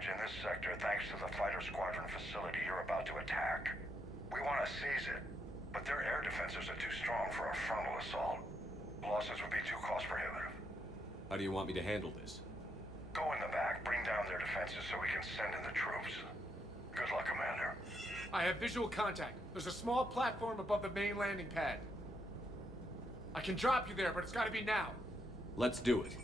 advantage in this sector thanks to the fighter squadron facility you're about to attack. We want to seize it, but their air defenses are too strong for a frontal assault. Losses would be too cost prohibitive. How do you want me to handle this? Go in the back, bring down their defenses so we can send in the troops. Good luck, Commander. I have visual contact. There's a small platform above the main landing pad. I can drop you there, but it's gotta be now. Let's do it.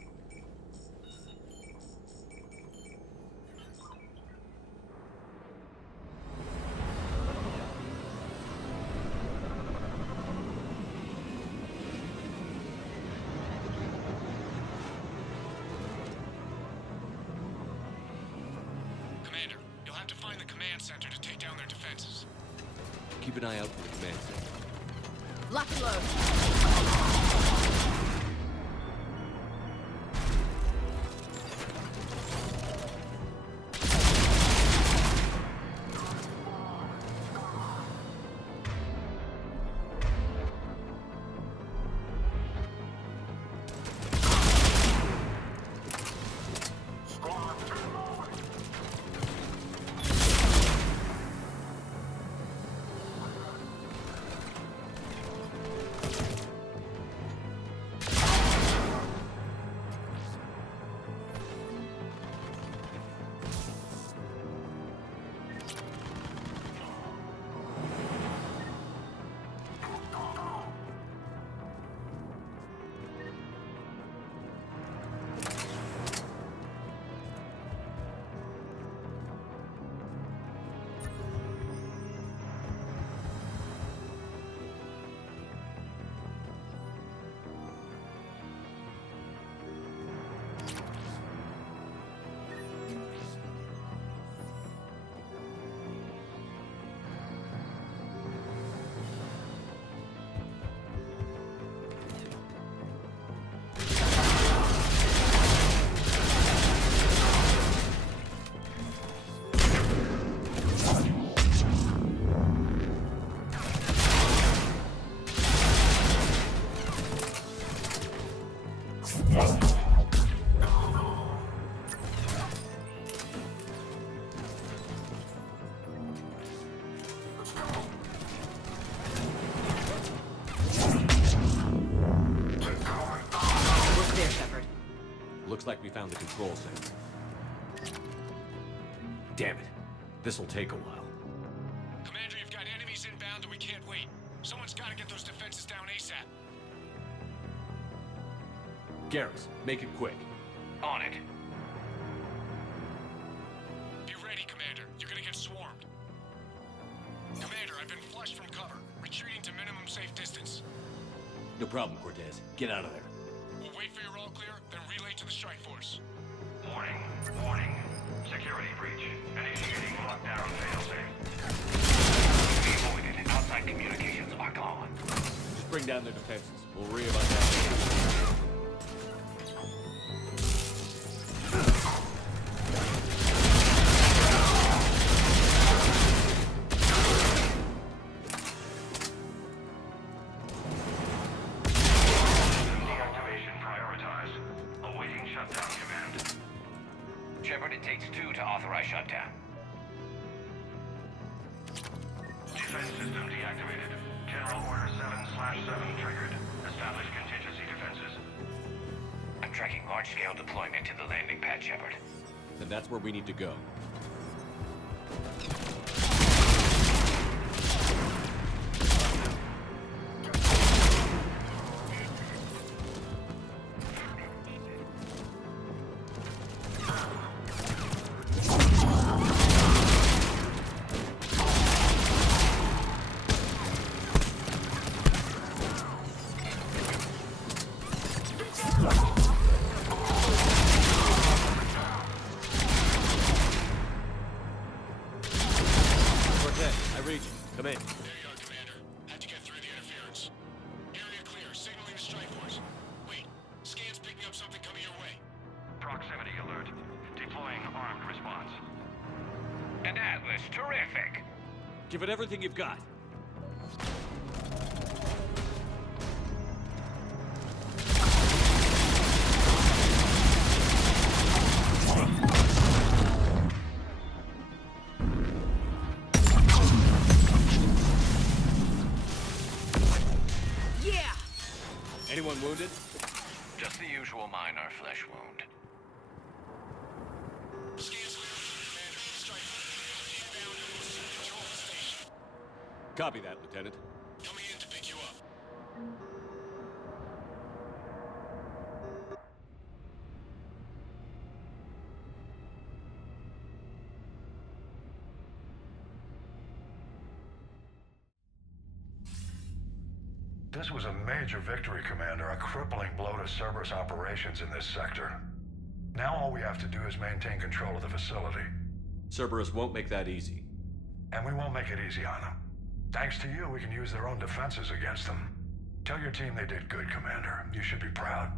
Commander, you'll have to find the command center to take down their defenses. Keep an eye out for the command center. Lock and load. Looks like we found the control center. Damn it. This'll take a while. Commander, you've got enemies inbound and we can't wait. Someone's gotta get those defenses down ASAP. Garrus, make it quick. On it. Be ready, Commander. You're gonna get swarmed. Commander, I've been flushed from cover. Retreating to minimum safe distance. No problem, Cortez. Get out of there. We'll wait for your all clear, then relay to the strike force. Warning. Warning. Security breach. Initiating lockdown failsafe. Be avoided. Outside communications are gone. Just bring down their defenses. We'll worry about that later. Deactivation prioritized. Awaiting shutdown command. Shepard, it takes 2 to authorize shutdown. Defense system deactivated. General Order 7/7 triggered. Establish contingency defenses. I'm tracking large-scale deployment to the landing pad, Shepard. Then that's where we need to go. Come in. There you are, Commander. Had to get through the interference. Area clear, signaling the strike force. Wait, scan's picking up something coming your way. Proximity alert. Deploying armed response. An Atlas, terrific! Give it everything you've got. Anyone wounded? Just the usual minor flesh wound. Scans clear. Commander. Strike. Inbound and control the station. Copy that, Lieutenant. Coming in to pick you up. This was a major victory, Commander. A crippling blow to Cerberus operations in this sector. Now all we have to do is maintain control of the facility. Cerberus won't make that easy. And we won't make it easy on them. Thanks to you, we can use their own defenses against them. Tell your team they did good, Commander. You should be proud.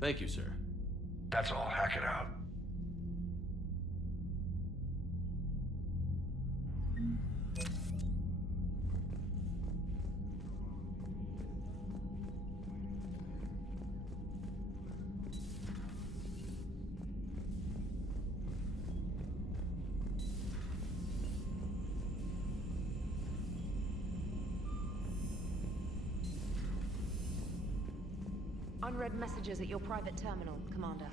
Thank you, sir. That's all. Hack it out. Unread messages at your private terminal, Commander.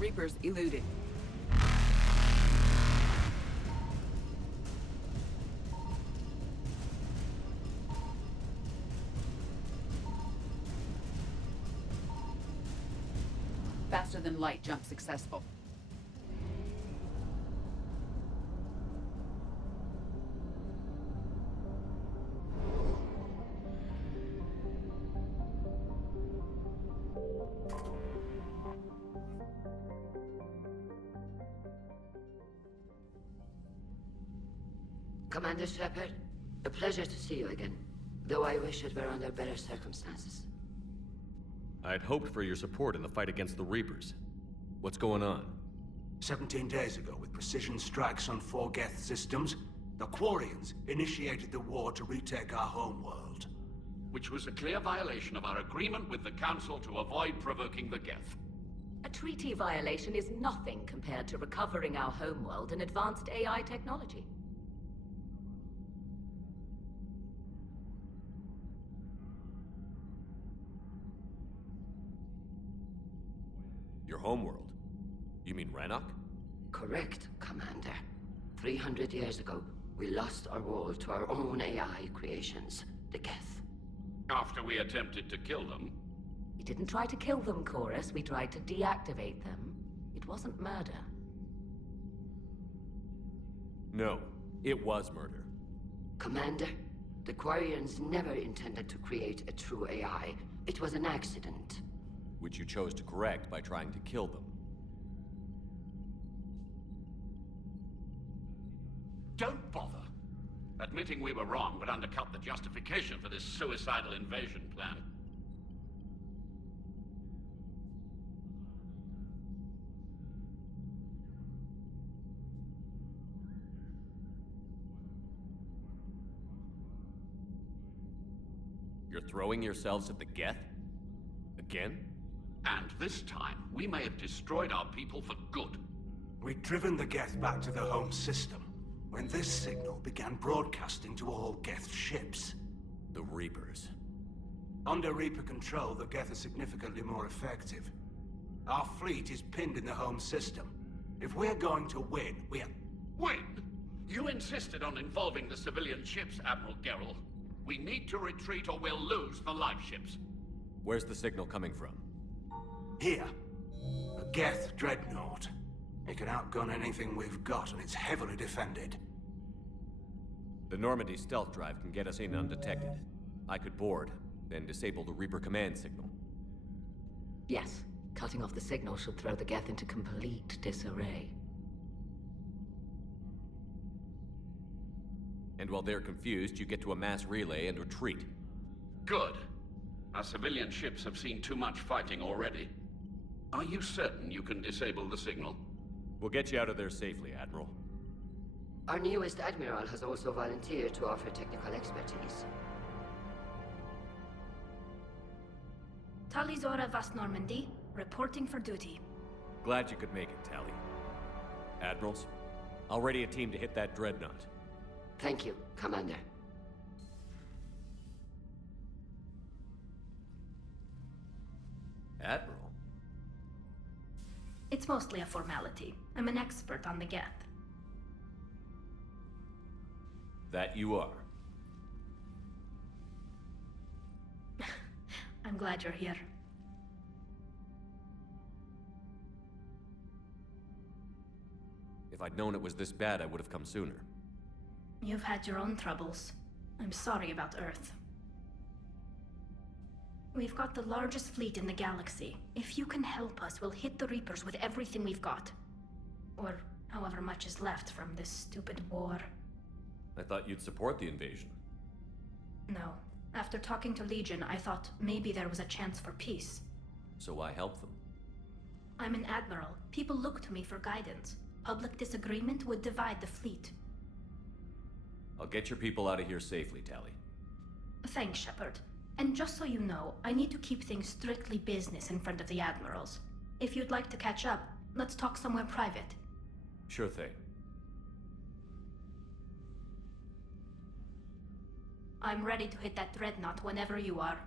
Reapers eluded. Faster than light jump successful. Commander Shepard, a pleasure to see you again, though I wish it were under better circumstances. I'd hoped for your support in the fight against the Reapers. What's going on? 17 days ago, with precision strikes on 4 Geth systems, the Quarians initiated the war to retake our homeworld. Which was a clear violation of our agreement with the Council to avoid provoking the Geth. A treaty violation is nothing compared to recovering our homeworld and advanced AI technology. Your homeworld? You mean Rannoch? Correct, Commander. 300 years ago, we lost our world to our own AI creations, the Geth. After we attempted to kill them. We didn't try to kill them, Chorus. We tried to deactivate them. It wasn't murder. No, it was murder. Commander, the Quarians never intended to create a true AI. It was an accident. Which you chose to correct by trying to kill them. admitting we were wrong would undercut the justification for this suicidal invasion plan. You're throwing yourselves at the Geth? Again? And this time, we may have destroyed our people for good. We'd driven the Geth back to the home system when this signal began broadcasting to all Geth ships. The Reapers. Under Reaper control, the Geth are significantly more effective. Our fleet is pinned in the home system. If we're going to win, Win? You insisted on involving the civilian ships, Admiral Gerrel. We need to retreat or we'll lose the live ships. Where's the signal coming from? Here. A Geth dreadnought. It can outgun anything we've got, and it's heavily defended. The Normandy stealth drive can get us in undetected. I could board, then disable the Reaper command signal. Yes, cutting off the signal should throw the Geth into complete disarray. And while they're confused, you get to a mass relay and retreat. Good. Our civilian ships have seen too much fighting already. Are you certain you can disable the signal? We'll get you out of there safely, Admiral. Our newest Admiral has also volunteered to offer technical expertise. Talizora Vast Normandy, reporting for duty. Glad you could make it, Tally. Admirals, I'll ready a team to hit that dreadnought. Thank you, Commander. Admiral? It's mostly a formality. I'm an expert on the Geth. That you are. I'm glad you're here. If I'd known it was this bad, I would have come sooner. You've had your own troubles. I'm sorry about Earth. We've got the largest fleet in the galaxy. If you can help us, we'll hit the Reapers with everything we've got. Or however much is left from this stupid war. I thought you'd support the invasion. No. After talking to Legion, I thought maybe there was a chance for peace. So why help them? I'm an admiral. People look to me for guidance. Public disagreement would divide the fleet. I'll get your people out of here safely, Tally. Thanks, Shepard. And just so you know, I need to keep things strictly business in front of the admirals. If you'd like to catch up, let's talk somewhere private. Sure thing. I'm ready to hit that dreadnought whenever you are.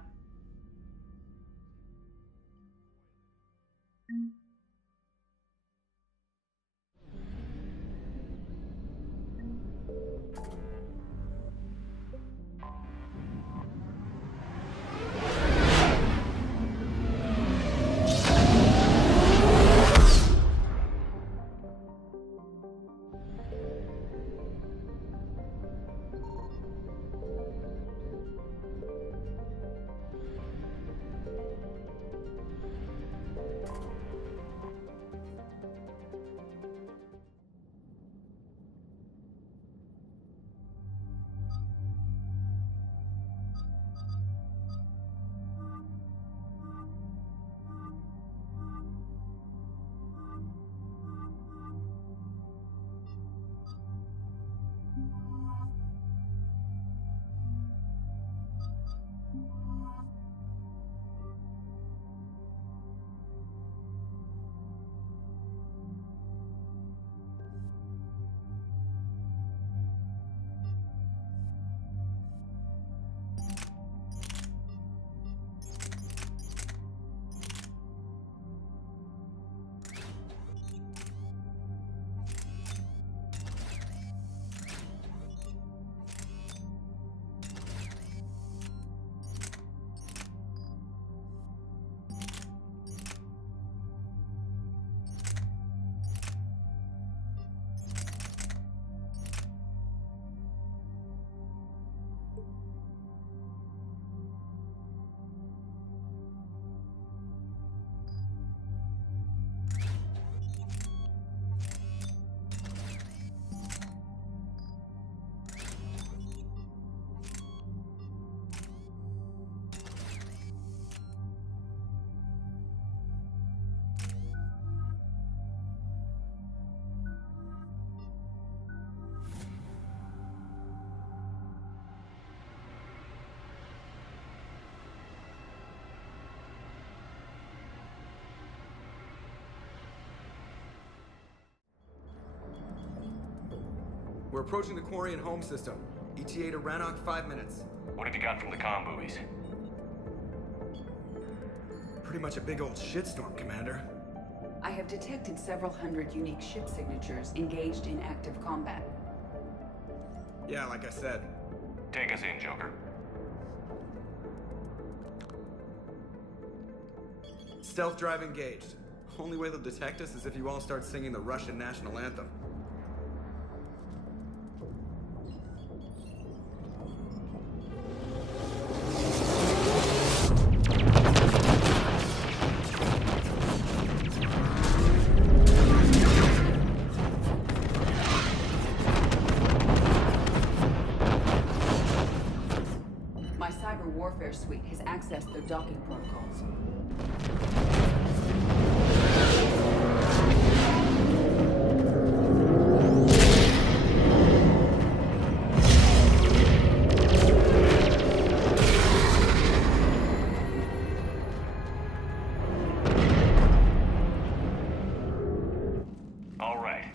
We're approaching the Quarian home system. ETA to Rannoch, 5 minutes. What have you got from the comm buoys? Pretty much a big old shitstorm, Commander. I have detected several hundred unique ship signatures engaged in active combat. Yeah, like I said. Take us in, Joker. Stealth drive engaged. Only way they'll detect us is if you all start singing the Russian national anthem. My cyber warfare suite has accessed their docking protocols. All right.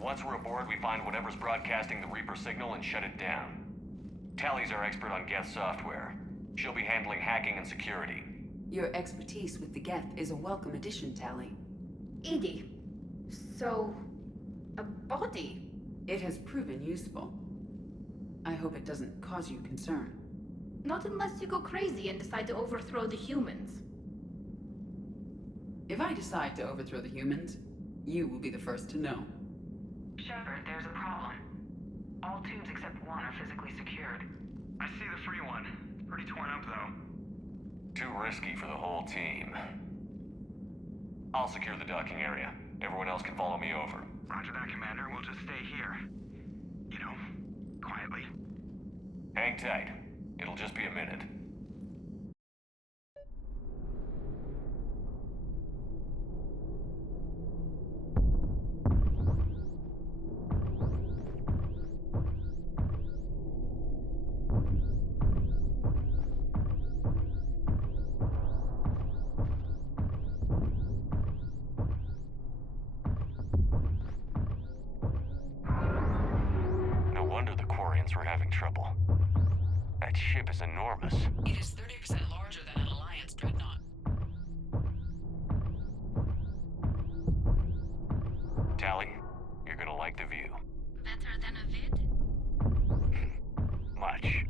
Once we're aboard, we find whatever's broadcasting the Reaper signal and shut it down. Tally's our expert on Geth software. She'll be handling hacking and security. Your expertise with the Geth is a welcome addition, Tally. Edie, so... a body? It has proven useful. I hope it doesn't cause you concern. Not unless you go crazy and decide to overthrow the humans. If I decide to overthrow the humans, you will be the first to know. Shepard, there's a problem. All tubes except one are physically secured. I see the free one. It's pretty torn up, though. Too risky for the whole team. I'll secure the docking area. Everyone else can follow me over. Roger that, Commander. We'll just stay here. You know, quietly. Hang tight. It'll just be a minute. No wonder the Quarians were having trouble. That ship is enormous. It is 30% larger than an Alliance dreadnought. Tally, you're gonna like the view. Better than a vid? Much.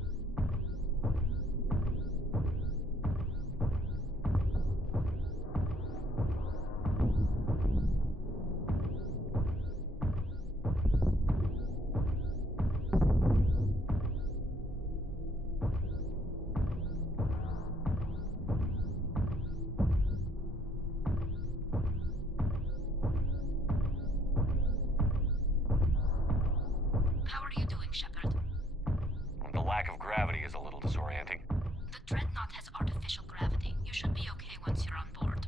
How are you doing, Shepard? The lack of gravity is a little disorienting. The dreadnought has artificial gravity. You should be okay once you're on board.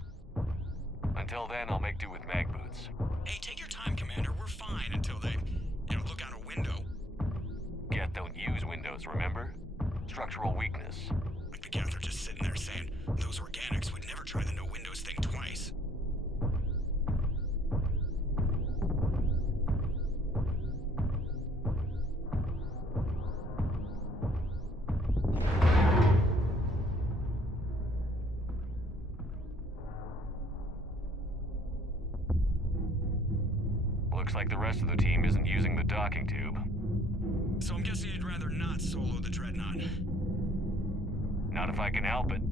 Until then, I'll make do with mag boots. Hey, take your time, Commander. We're fine until they, look out a window. Geth don't use windows, remember? Structural weakness. Like the Geth are just sitting there saying, those organics would never try the no windows thing twice. Looks like the rest of the team isn't using the docking tube. So I'm guessing you'd rather not solo the Dreadnought. Not if I can help it.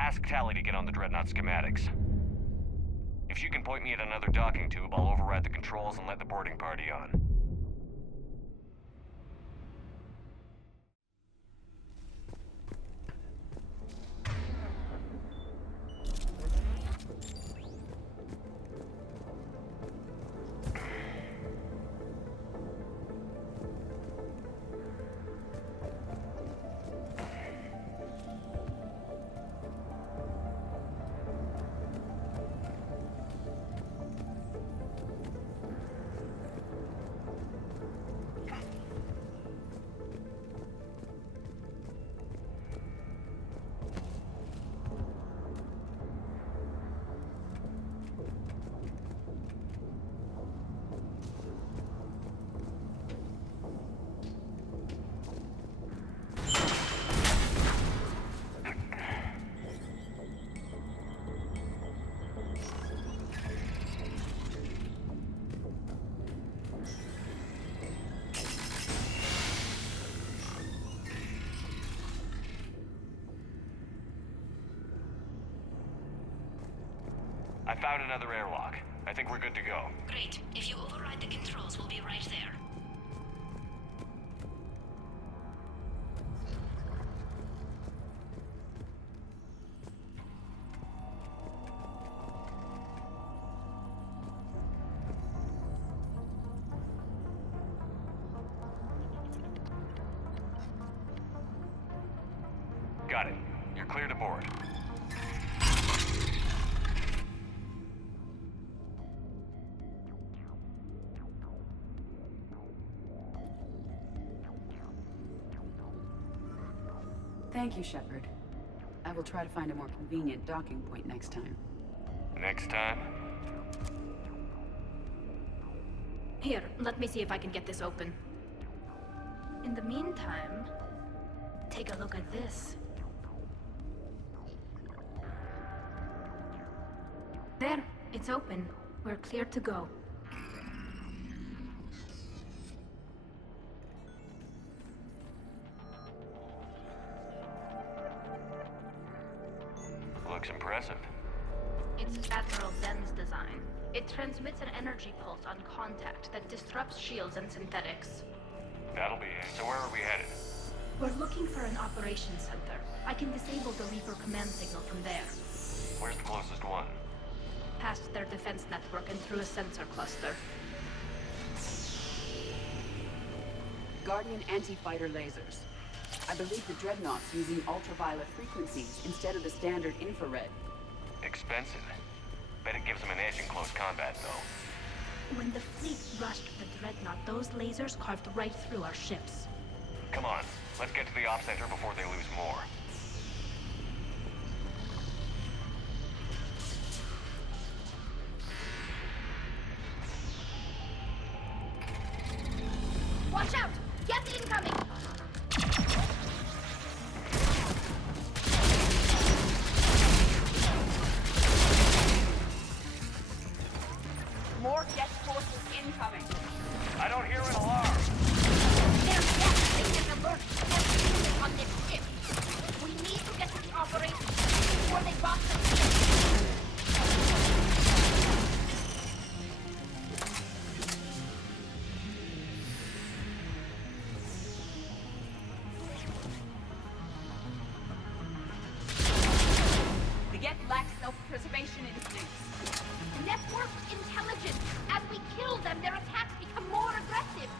Ask Tally to get on the Dreadnought schematics. If she can point me at another docking tube, I'll override the controls and let the boarding party on. I found another airlock. I think we're good to go. Great. If you override the controls, we'll be right there. Got it. You're clear to board. Thank you, Shepard. I will try to find a more convenient docking point next time. Next time? Here, let me see if I can get this open. In the meantime, take a look at this. There, it's open. We're clear to go. Looks impressive. It's Admiral Zen's design. It transmits an energy pulse on contact that disrupts shields and synthetics. That'll be it. So where are we headed? We're looking for an operations center. I can disable the Reaper command signal from there. Where's the closest one? Past their defense network and through a sensor cluster. Guardian anti-fighter lasers. I believe the Dreadnought's using ultraviolet frequencies instead of the standard infrared. Expensive. Bet it gives them an edge in close combat, though. When the fleet rushed the Dreadnought, those lasers carved right through our ships. Come on, let's get to the op center before they lose more. Watch out! Get incoming! More Geth forces incoming. I don't hear an alarm. There's death alert every on this ship. We need to get to the operation before they box us. The Geth lack self-preservation instincts. Network intelligence. As we kill them, their attacks become more aggressive.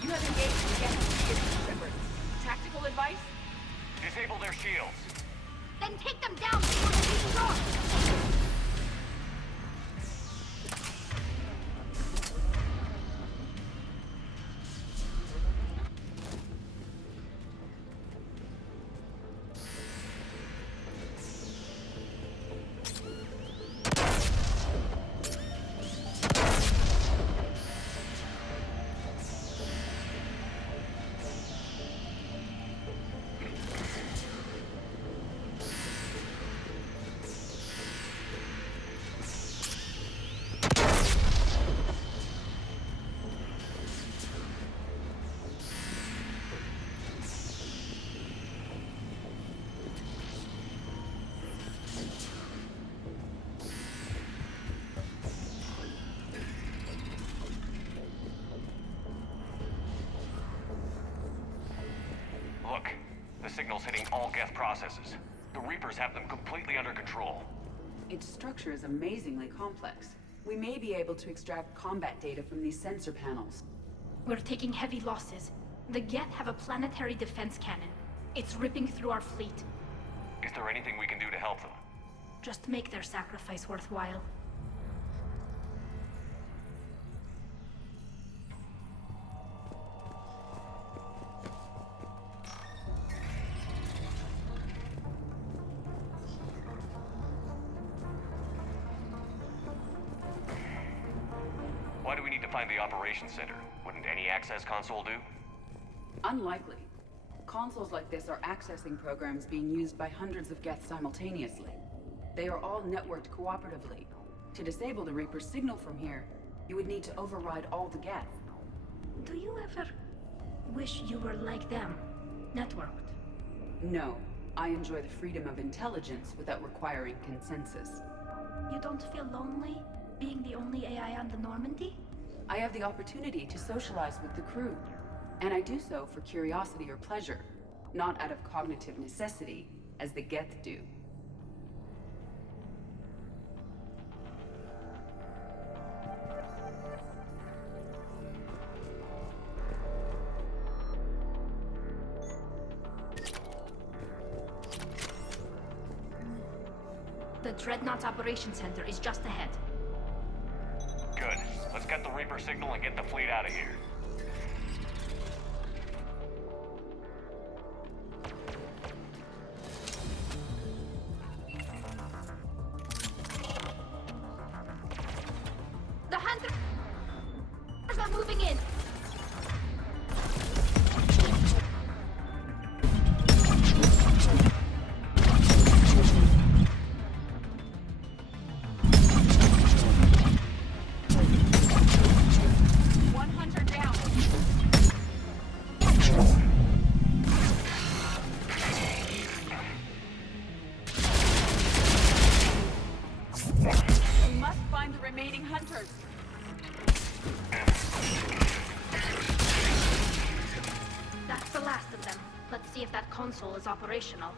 You have engaged the Geth, Shepard. Tactical advice? Disable their shields. Then take them down before they destroy. Look, the signal's hitting all Geth processes. The Reapers have them completely under control. Its structure is amazingly complex. We may be able to extract combat data from these sensor panels. We're taking heavy losses. The Geth have a planetary defense cannon. It's ripping through our fleet. Is there anything we can do to help them? Just make their sacrifice worthwhile. Why do we need to find the operations center? Wouldn't any access console do? Unlikely. Consoles like this are accessing programs being used by hundreds of Geth simultaneously. They are all networked cooperatively. To disable the Reaper's signal from here, you would need to override all the Geth. Do you ever wish you were like them? Networked? No. I enjoy the freedom of intelligence without requiring consensus. You don't feel lonely, being the only AI on the Normandy? I have the opportunity to socialize with the crew, and I do so for curiosity or pleasure, not out of cognitive necessity, as the Geth do. The Dreadnought Operations Center is just ahead. Good. Let's get the Reaper signal and get the fleet out of here. The Hunters are moving in! That's the last of them. Let's see if that console is operational.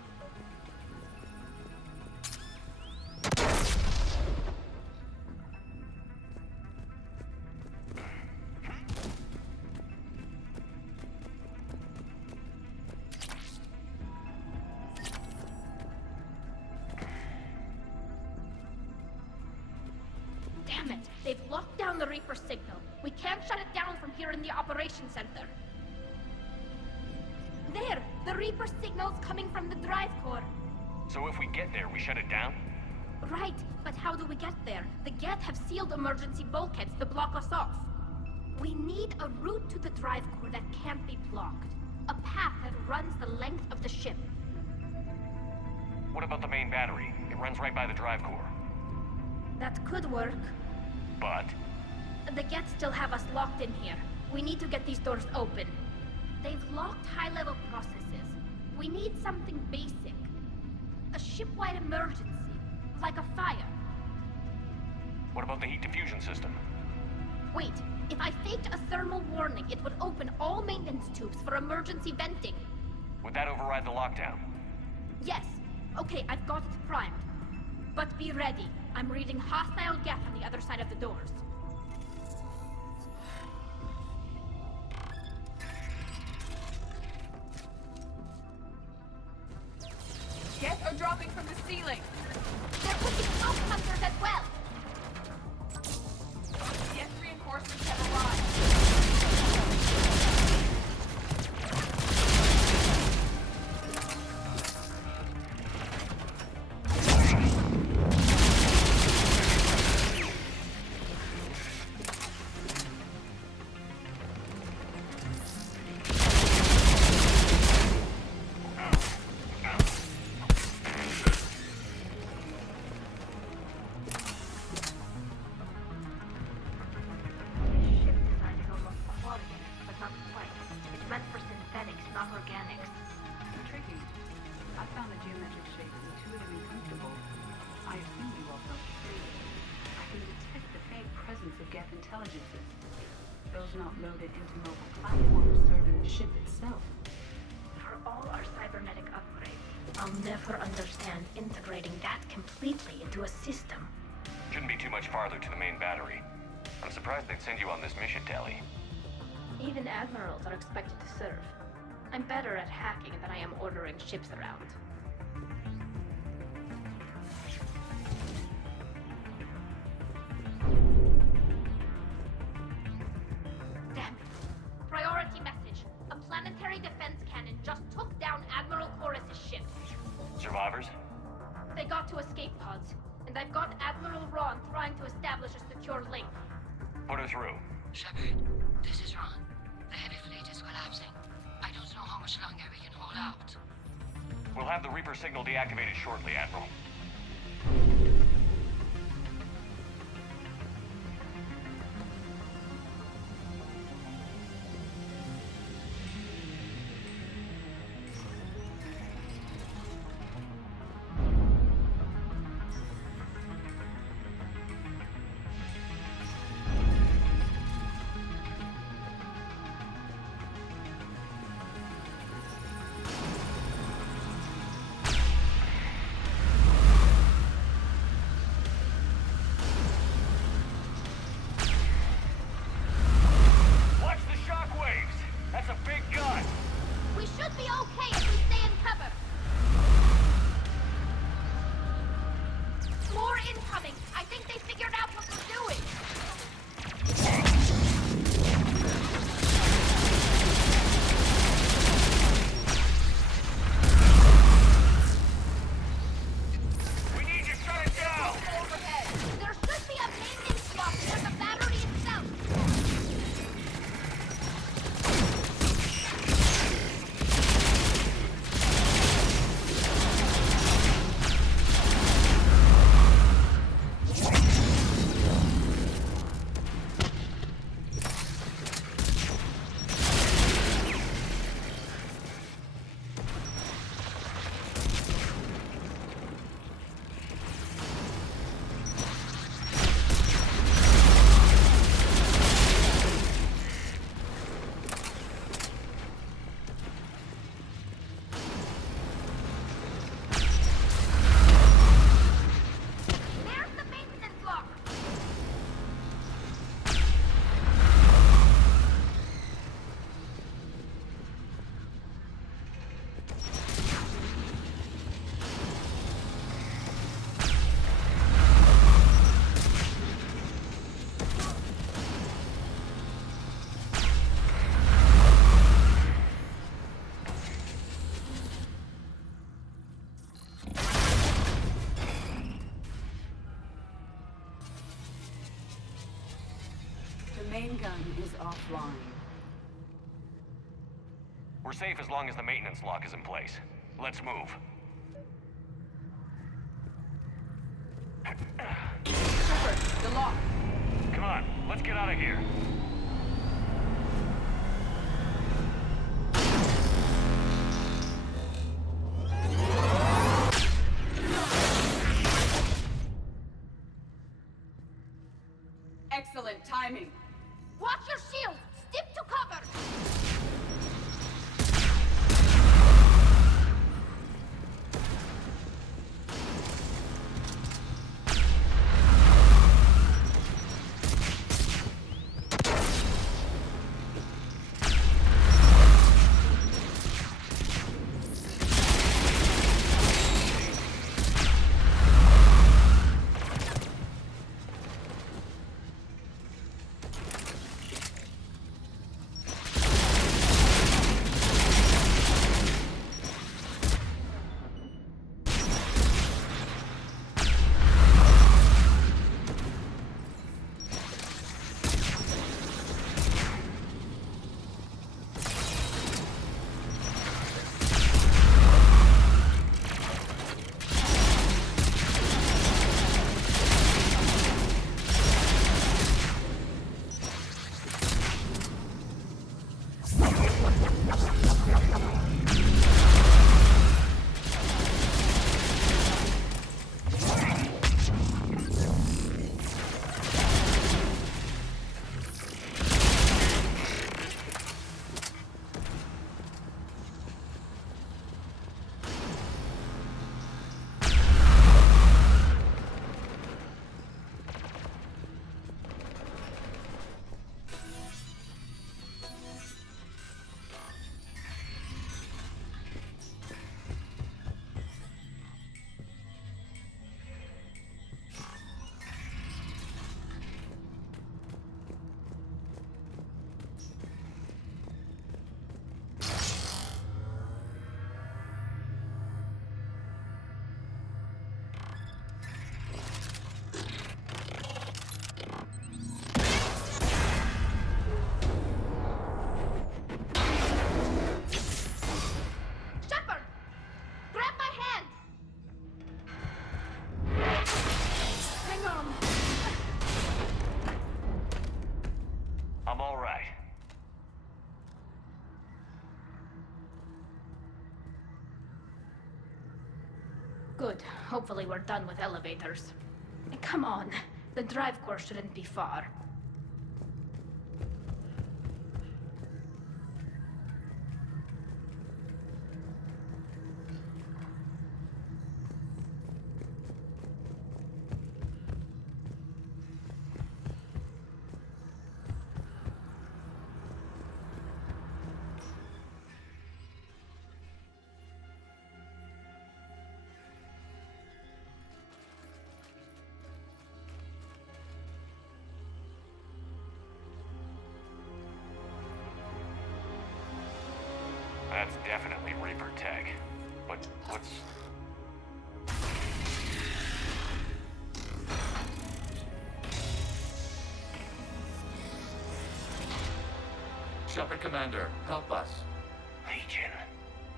Damn it! They've locked down the Reaper signal. We can't shut it down from here in the Operations Center. There! The Reaper signal's coming from the drive core. So if we get there, we shut it down? Right, but how do we get there? The Geth have sealed emergency bulkheads to block us off. We need a route to the drive core that can't be blocked. A path that runs the length of the ship. What about the main battery? It runs right by the drive core. That could work. But? The Geth still have us locked in here. We need to get these doors open. They've locked high-level processes. We need something basic. A ship-wide emergency. Like a fire. What about the heat diffusion system? Wait, if I faked a thermal warning, it would open all maintenance tubes for emergency venting. Would that override the lockdown? Yes. Okay, I've got it primed. But be ready. I'm reading hostile Geth on the other side of the doors. Geth are dropping from the ceiling! They're pushing smoke hunters as well! Geth reinforcements have arrived! Not loaded into mobile platforms serving the ship itself. For all our cybernetic upgrades, I'll never understand integrating that completely into a system. Shouldn't be too much farther to the main battery. I'm surprised they'd send you on this mission, Tally. Even admirals are expected to serve. I'm better at hacking than I am ordering ships around. Priority message. A planetary defense cannon just took down Admiral Chorus's ship. Survivors? They got to escape pods, and I've got Admiral Ron trying to establish a secure link. Put her through. Shepard, this is Ron. The heavy fleet is collapsing. I don't know how much longer we can hold out. We'll have the Reaper signal deactivated shortly, Admiral. gun is offline. We're safe as long as the maintenance lock is in place. Let's move. Shepard, the lock. Come on, let's get out of here. Excellent timing. Watch your shield! Stick to cover! Good. Hopefully we're done with elevators. Come on. The drive core shouldn't be far. That's definitely Reaper tech. But what's... Shepard Commander, help us. Legion.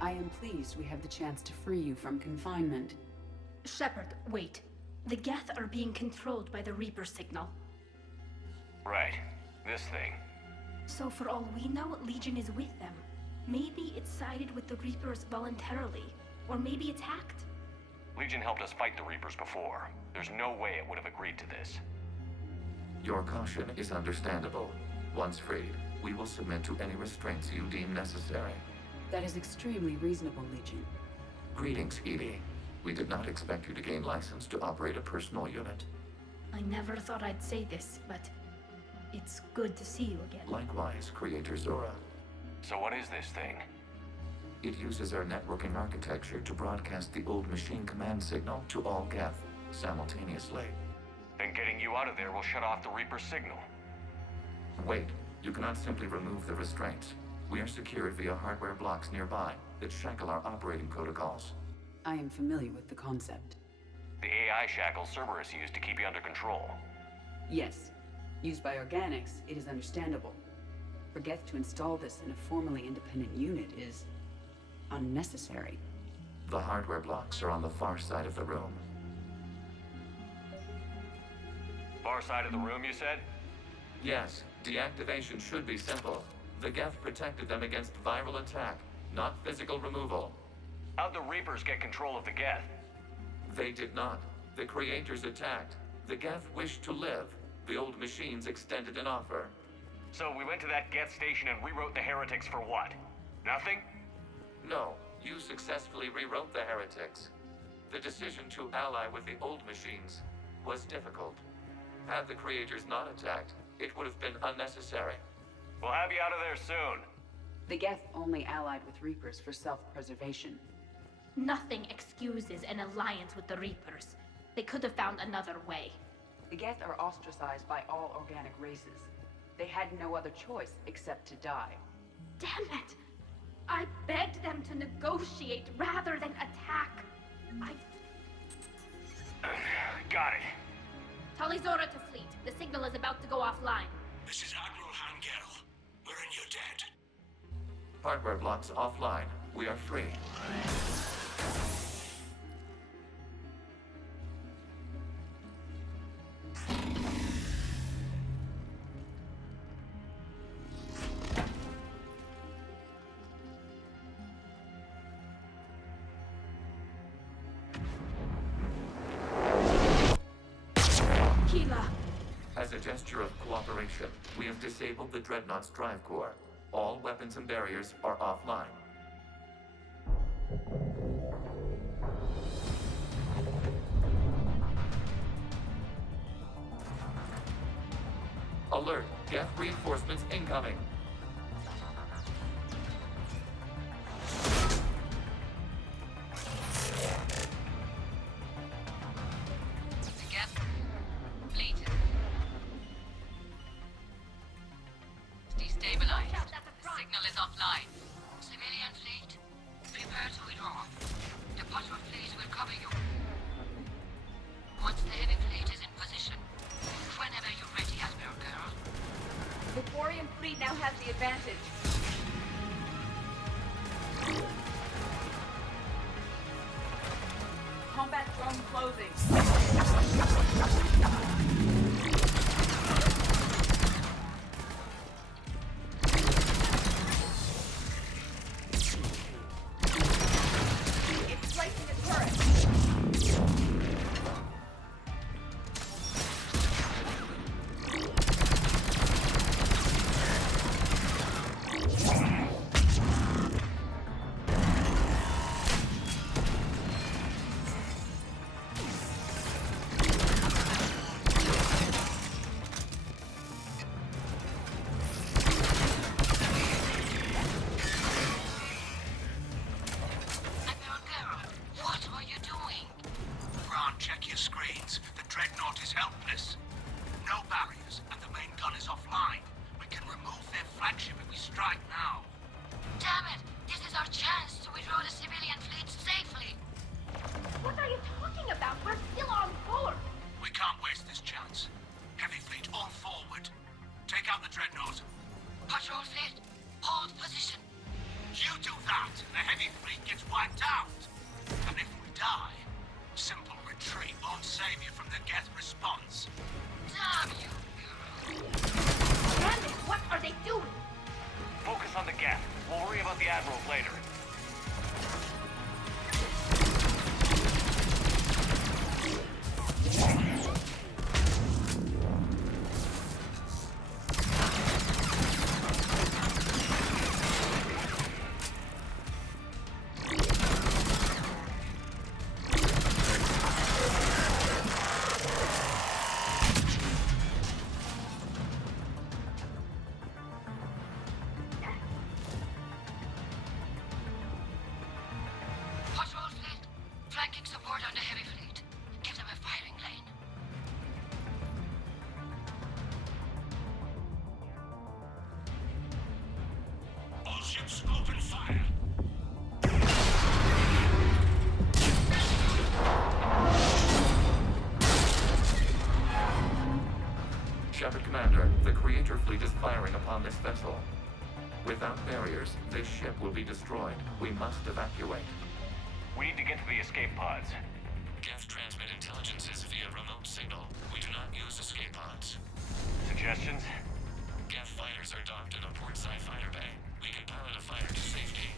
I am pleased we have the chance to free you from confinement. Shepard, wait. The Geth are being controlled by the Reaper signal. Right. This thing. So for all we know, Legion is with them. Maybe it sided with the Reapers voluntarily. Or maybe it's hacked. Legion helped us fight the Reapers before. There's no way it would have agreed to this. Your caution is understandable. Once freed, we will submit to any restraints you deem necessary. That is extremely reasonable, Legion. Greetings, Edie. We did not expect you to gain license to operate a personal unit. I never thought I'd say this, but it's good to see you again. Likewise, Creator Zora. So what is this thing? It uses our networking architecture to broadcast the old machine command signal to all Geth simultaneously. Then getting you out of there will shut off the Reaper signal. Wait, you cannot simply remove the restraints. We are secured via hardware blocks nearby that shackle our operating protocols. I am familiar with the concept. The AI shackles Cerberus used to keep you under control. Yes. Used by organics, it is understandable. For Geth to install this in a formally independent unit is unnecessary. The hardware blocks are on the far side of the room. Far side of the room, you said? Yes, deactivation should be simple. The Geth protected them against viral attack, not physical removal. How'd the Reapers get control of the Geth? They did not. The creators attacked. The Geth wished to live. The old machines extended an offer. So we went to that Geth station and rewrote the heretics for what? Nothing? No, you successfully rewrote the heretics. The decision to ally with the old machines was difficult. Had the creators not attacked, it would have been unnecessary. We'll have you out of there soon. The Geth only allied with Reapers for self-preservation. Nothing excuses an alliance with the Reapers. They could have found another way. The Geth are ostracized by all organic races. They had no other choice except to die. Damn it! I begged them to negotiate rather than attack. Got it. Talizora to fleet. The signal is about to go offline. This is Admiral Hangel. We're in your debt. Hardware blocks offline. We are free. As a gesture of cooperation, we have disabled the Dreadnought's drive core. All weapons and barriers are offline. Alert! Geth reinforcements incoming! Open fire! Shepard Commander, the Creator fleet is firing upon this vessel. Without barriers, this ship will be destroyed. We must evacuate. We need to get to the escape pods. Geth transmit intelligences via remote signal. We do not use escape pods. Suggestions? Geth fighters are docked in a portside fighter bay. We can pilot a fighter to safety.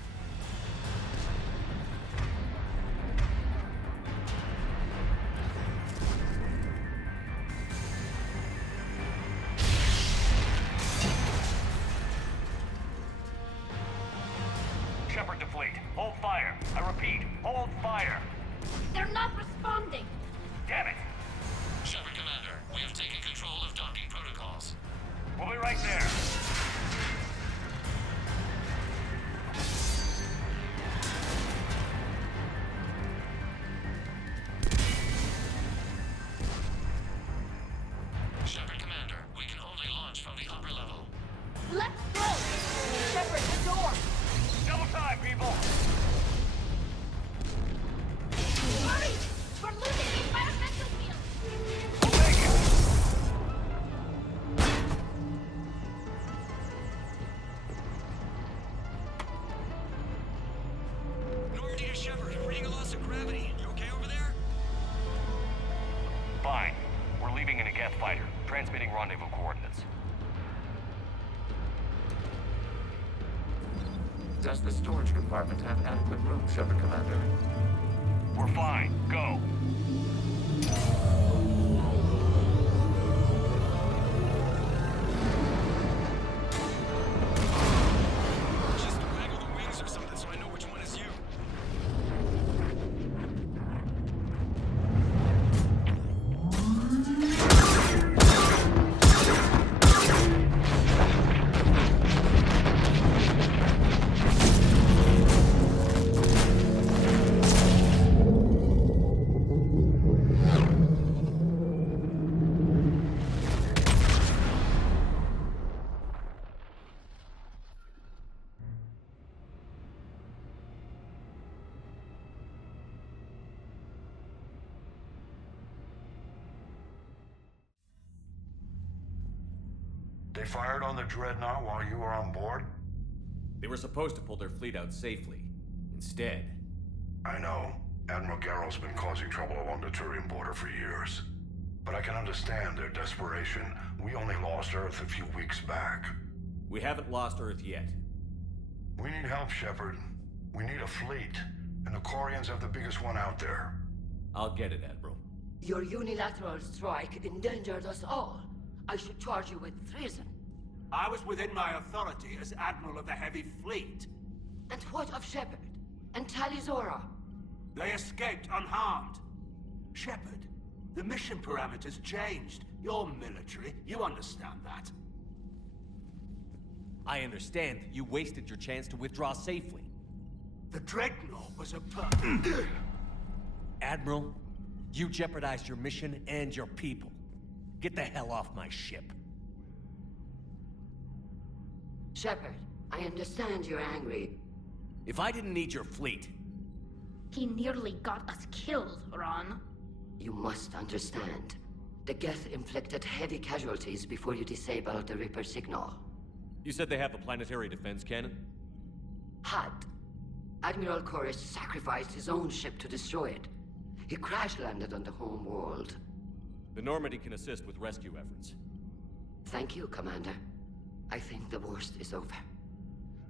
Shepard to fleet. Hold fire. I repeat, hold fire. They're not responding. Damn it. Shepard Commander, we have taken control of docking protocols. We'll be right there. Shepard Commander, we can only launch from the upper level. Let's go! Shepard, the door! Double time, people! Hurry! We're losing the environmental field! We'll make it! Normandy to Shepard, reading a loss of gravity. You okay over there? Fine. We're leaving in a Geth fighter, transmitting rendezvous coordinates. Does the storage compartment have adequate room, Shepard Commander? We're fine. Go. Just waggle the wings or something so I know which one is you. They fired on the Dreadnought while you were on board? They were supposed to pull their fleet out safely. Instead... I know. Admiral Garrow's been causing trouble along the Turian border for years. But I can understand their desperation. We only lost Earth a few weeks back. We haven't lost Earth yet. We need help, Shepard. We need a fleet. And the Quarians have the biggest one out there. I'll get it, Admiral. Your unilateral strike endangered us all. I should charge you with treason. I was within my authority as Admiral of the Heavy Fleet. And what of Shepard? And Talizora? They escaped unharmed. Shepard, the mission parameters changed. You're military, you understand that. I understand that you wasted your chance to withdraw safely. The Dreadnought was a Admiral, you jeopardized your mission and your people. Get the hell off my ship. Shepard, I understand you're angry. If I didn't need your fleet... He nearly got us killed, Ron. You must understand. The Geth inflicted heavy casualties before you disabled the Reaper signal. You said they have a planetary defense cannon? Had. Admiral Koresh sacrificed his own ship to destroy it. He crash-landed on the home world. The Normandy can assist with rescue efforts. Thank you, Commander. I think the worst is over.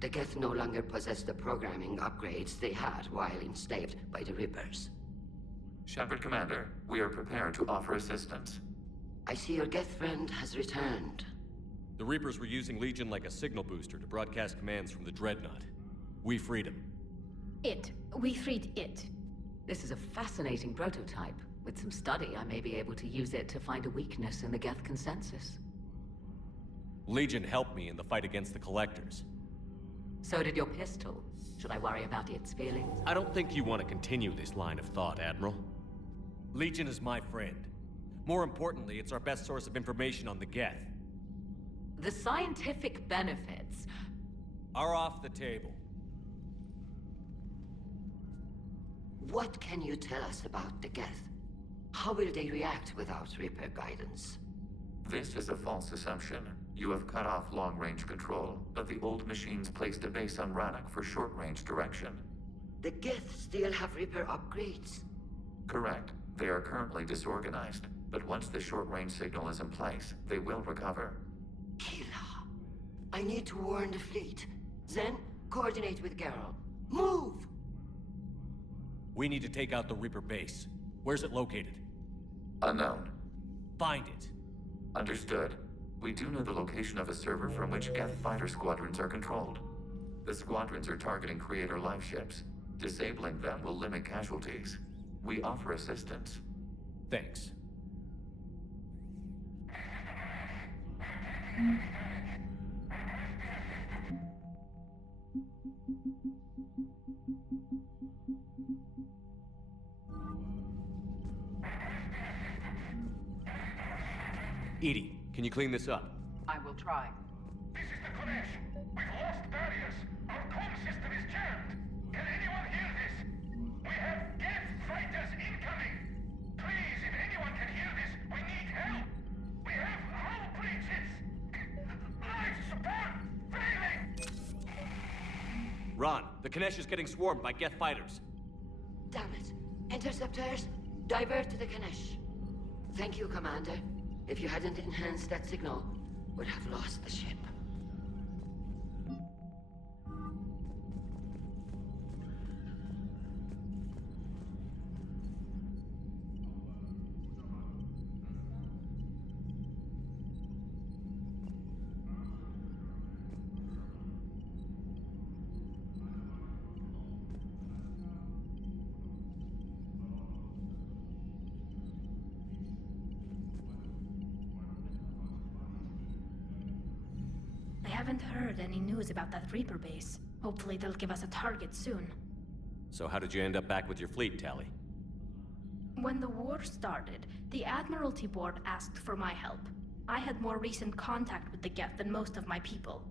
The Geth no longer possess the programming upgrades they had while enslaved by the Reapers. Shepard Commander, we are prepared to offer assistance. I see your Geth friend has returned. The Reapers were using Legion like a signal booster to broadcast commands from the Dreadnought. We freed him. We freed it. This is a fascinating prototype. With some study, I may be able to use it to find a weakness in the Geth consensus. Legion helped me in the fight against the Collectors. So did your pistol. Should I worry about its feelings? I don't think you want to continue this line of thought, Admiral. Legion is my friend. More importantly, it's our best source of information on the Geth. The scientific benefits are off the table. What can you tell us about the Geth? How will they react without Reaper guidance? This is a false assumption. You have cut off long-range control, but the old machines placed a base on Rannoch for short-range direction. The Geth still have Reaper upgrades? Correct. They are currently disorganized, but once the short-range signal is in place, they will recover. Kila, I need to warn the fleet. Then, coordinate with Geralt. Move! We need to take out the Reaper base. Where's it located? Unknown. Find it. Understood. We do know the location of a server from which Geth fighter squadrons are controlled. The squadrons are targeting Creator life ships. Disabling them will limit casualties. We offer assistance. Thanks. Edie, can you clean this up? I will try. This is the Konesh. We've lost barriers. Our comm system is jammed. Can anyone hear this? We have Geth fighters incoming. Please, if anyone can hear this, we need help. We have hull breaches. Life support failing. Ron, the Konesh is getting swarmed by Geth fighters. Damn it. Interceptors, divert to the Ganesh. Thank you, Commander. If you hadn't enhanced that signal, would have lost the ship. I haven't heard any news about that Reaper base. Hopefully they'll give us a target soon. So how did you end up back with your fleet, Tali? When the war started, the Admiralty Board asked for my help. I had more recent contact with the Geth than most of my people.